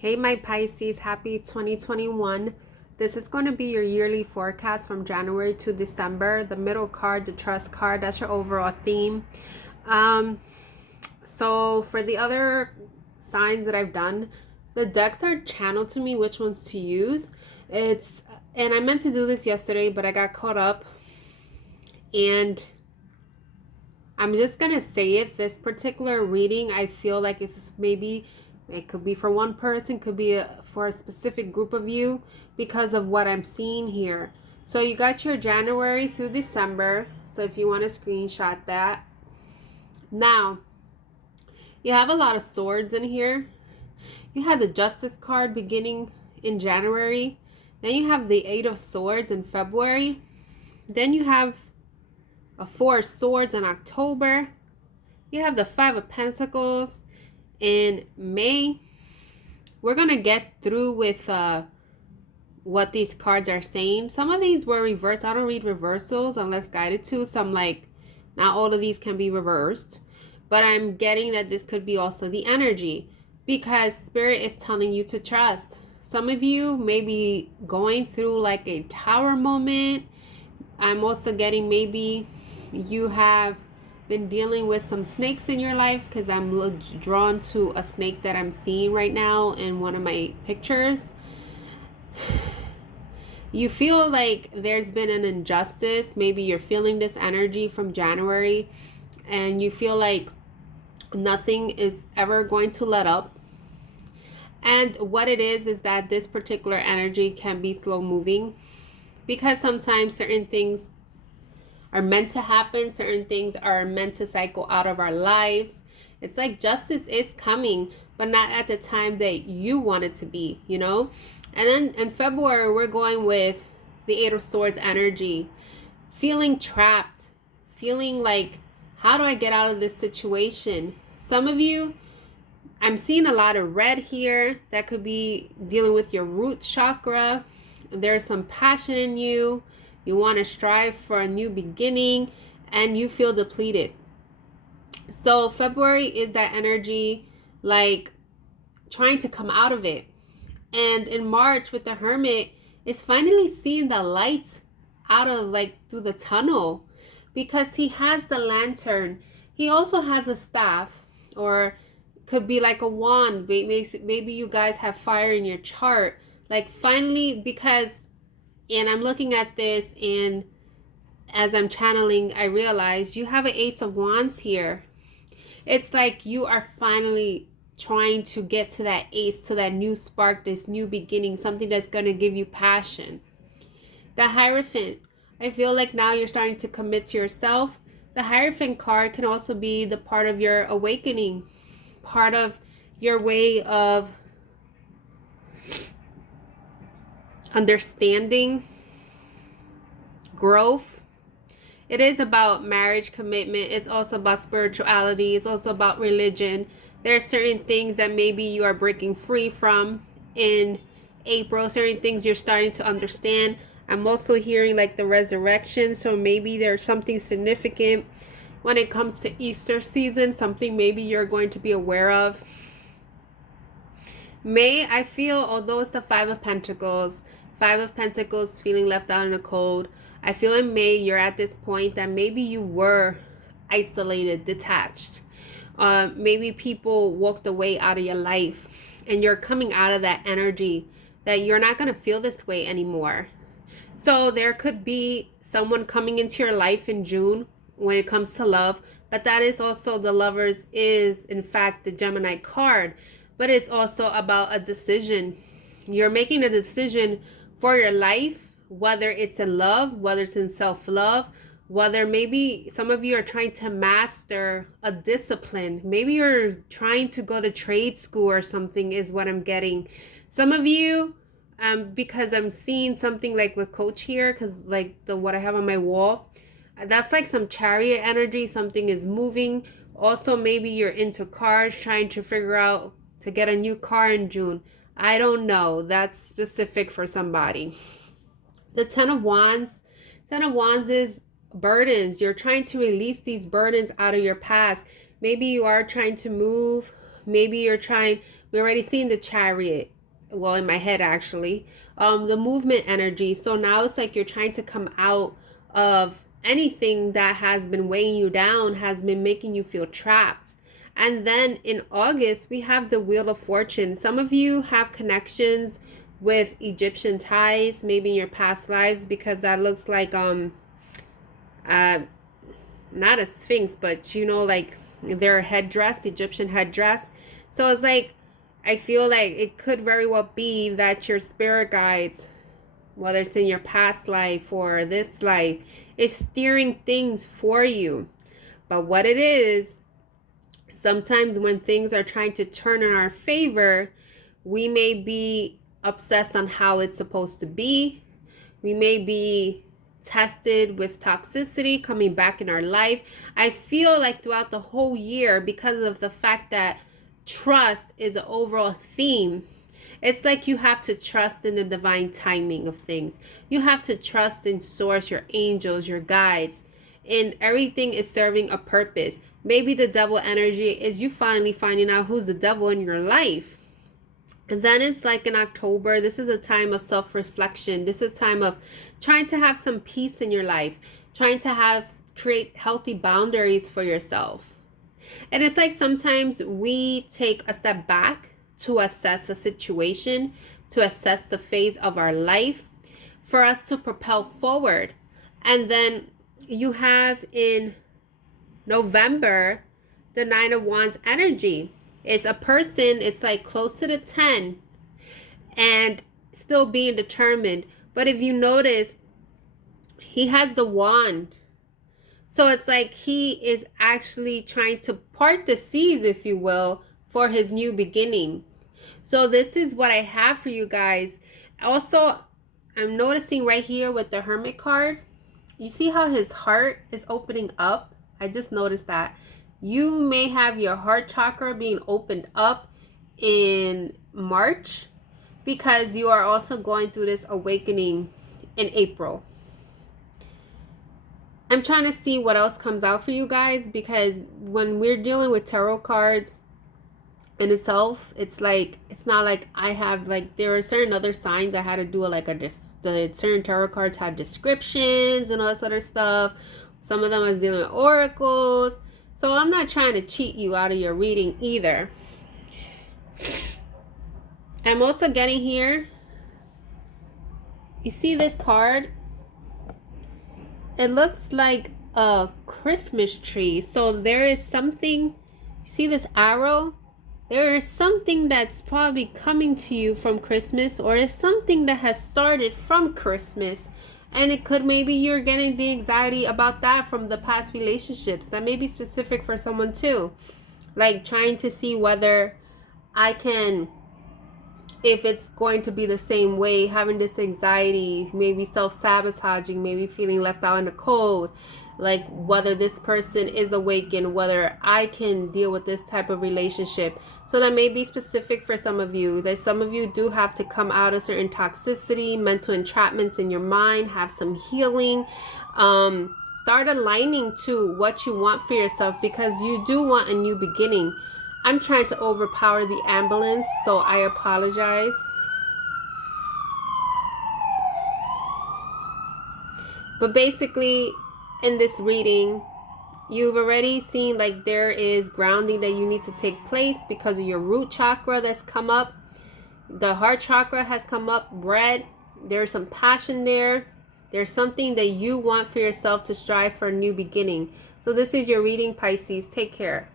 Hey, my Pisces, happy 2021. This is going to be your yearly forecast from January to December. The middle card, the trust card, that's your overall theme. So for the other signs that I've done, the decks are channeled to me which ones to use. And I meant to do this yesterday, but I got caught up. And I'm just going to say it. This particular reading, I feel like it's maybe... It could be for one person, could be for a specific group of you because of what I'm seeing here. So you got your January through December. So if you want to screenshot that. Now, you have a lot of swords in here. You have the Justice card beginning in January. Then you have the Eight of Swords in February. Then you have a Four of Swords in October. You have the Five of Pentacles in May. We're gonna get through with what these cards are saying. Some of these were reversed. I don't read reversals unless guided to, so I'm like, not all of these can be reversed, but I'm getting that this could be also the energy because Spirit is telling you to trust. Some of you may be going through like a tower moment. I'm also getting maybe you have been dealing with some snakes in your life because I'm drawn to a snake that I'm seeing right now in one of my pictures. You feel like there's been an injustice. Maybe you're feeling this energy from January and you feel like nothing is ever going to let up. And what it is that this particular energy can be slow moving because sometimes certain things are meant to happen. Certain things are meant to cycle out of our lives. It's like justice is coming, but not at the time that you want it to be, you know? And then in February, we're going with the Eight of Swords energy. Feeling trapped. Feeling like, how do I get out of this situation? Some of you, I'm seeing a lot of red here. That could be dealing with your root chakra. There's some passion in you. You want to strive for a new beginning and you feel depleted. So February is that energy like trying to come out of it. And in March with the Hermit, it's finally seeing the light out of like through the tunnel because he has the lantern. He also has a staff or could be like a wand. Maybe you guys have fire in your chart. Like finally, because... And I'm looking at this and as I'm channeling, I realize you have an Ace of Wands here. It's like you are finally trying to get to that ace, to that new spark, this new beginning, something that's going to give you passion. The Hierophant. I feel like now you're starting to commit to yourself. The Hierophant card can also be the part of your awakening, part of your way of understanding, growth. It is about marriage, commitment. It's also about spirituality. It's also about religion. There are certain things that maybe you are breaking free from in April. Certain things you're starting to understand. I'm also hearing like the resurrection. So maybe there's something significant when it comes to Easter season. Something maybe you're going to be aware of. May, I feel, although it's the Five of Pentacles feeling left out in the cold, I feel in May you're at this point that maybe you were isolated, detached. Maybe people walked away out of your life and you're coming out of that energy that you're not going to feel this way anymore. So there could be someone coming into your life in June when it comes to love, but that is also the Lovers is in fact the Gemini card. But it's also about a decision. You're making a decision for your life, whether it's in love, whether it's in self-love, whether maybe some of you are trying to master a discipline. Maybe you're trying to go to trade school or something is what I'm getting. Some of you, because I'm seeing something like with Coach here, because like what I have on my wall, that's like some Chariot energy. Something is moving. Also, maybe you're into cars, trying to figure out to get a new car in June. I don't know. That's specific for somebody. The Ten of Wands. Ten of Wands is burdens. You're trying to release these burdens out of your past. Maybe you are trying to move. Maybe you're trying, we already seen the Chariot, well, in my head actually, the movement energy. So now it's like you're trying to come out of anything that has been weighing you down, has been making you feel trapped. And then in August, we have the Wheel of Fortune. Some of you have connections with Egyptian ties, maybe in your past lives, because that looks like not a sphinx, but you know, like their headdress, Egyptian headdress. So it's like, I feel like it could very well be that your spirit guides, whether it's in your past life or this life, is steering things for you. But what it is, sometimes when things are trying to turn in our favor, we may be obsessed on how it's supposed to be. We may be tested with toxicity coming back in our life. I feel like throughout the whole year, because of the fact that trust is an overall theme, it's like you have to trust in the divine timing of things. You have to trust in source, your angels, your guides, and everything is serving a purpose. Maybe the devil energy is you finally finding out who's the devil in your life. And then it's like in October, this is a time of self-reflection. This is a time of trying to have some peace in your life, trying to create healthy boundaries for yourself. And it's like sometimes we take a step back to assess a situation, to assess the phase of our life, for us to propel forward. And then you have in November, the 9 of Wands energy. It's a person, it's like close to the 10 and still being determined. But if you notice, he has the wand. So it's like he is actually trying to part the seas, if you will, for his new beginning. So this is what I have for you guys. Also, I'm noticing right here with the Hermit card, you see how his heart is opening up? I just noticed that. You may have your heart chakra being opened up in March because you are also going through this awakening in April. I'm trying to see what else comes out for you guys, because when we're dealing with tarot cards in itself, it's like, it's not like I have, like, there are certain other signs I had to do the certain tarot cards had descriptions and all this other stuff. Some of them I was dealing with oracles. So I'm not trying to cheat you out of your reading either. I'm also getting here, you see this card? It looks like a Christmas tree. So there is something, you see this arrow? There is something that's probably coming to you from Christmas, or is something that has started from Christmas. And it could, maybe you're getting the anxiety about that from the past relationships. That may be specific for someone too. Like trying to see whether I can, if it's going to be the same way, having this anxiety, maybe self-sabotaging, maybe feeling left out in the cold. Like whether this person is awakened, whether I can deal with this type of relationship. So that may be specific for some of you. That some of you do have to come out of certain toxicity, mental entrapments in your mind, have some healing. Start aligning to what you want for yourself, because you do want a new beginning. I'm trying to overpower the ambulance, so I apologize. But basically, in this reading, you've already seen like there is grounding that you need to take place because of your root chakra that's come up. The heart chakra has come up red. There's some passion there. There's something that you want for yourself to strive for a new beginning. So this is your reading, Pisces. Take care.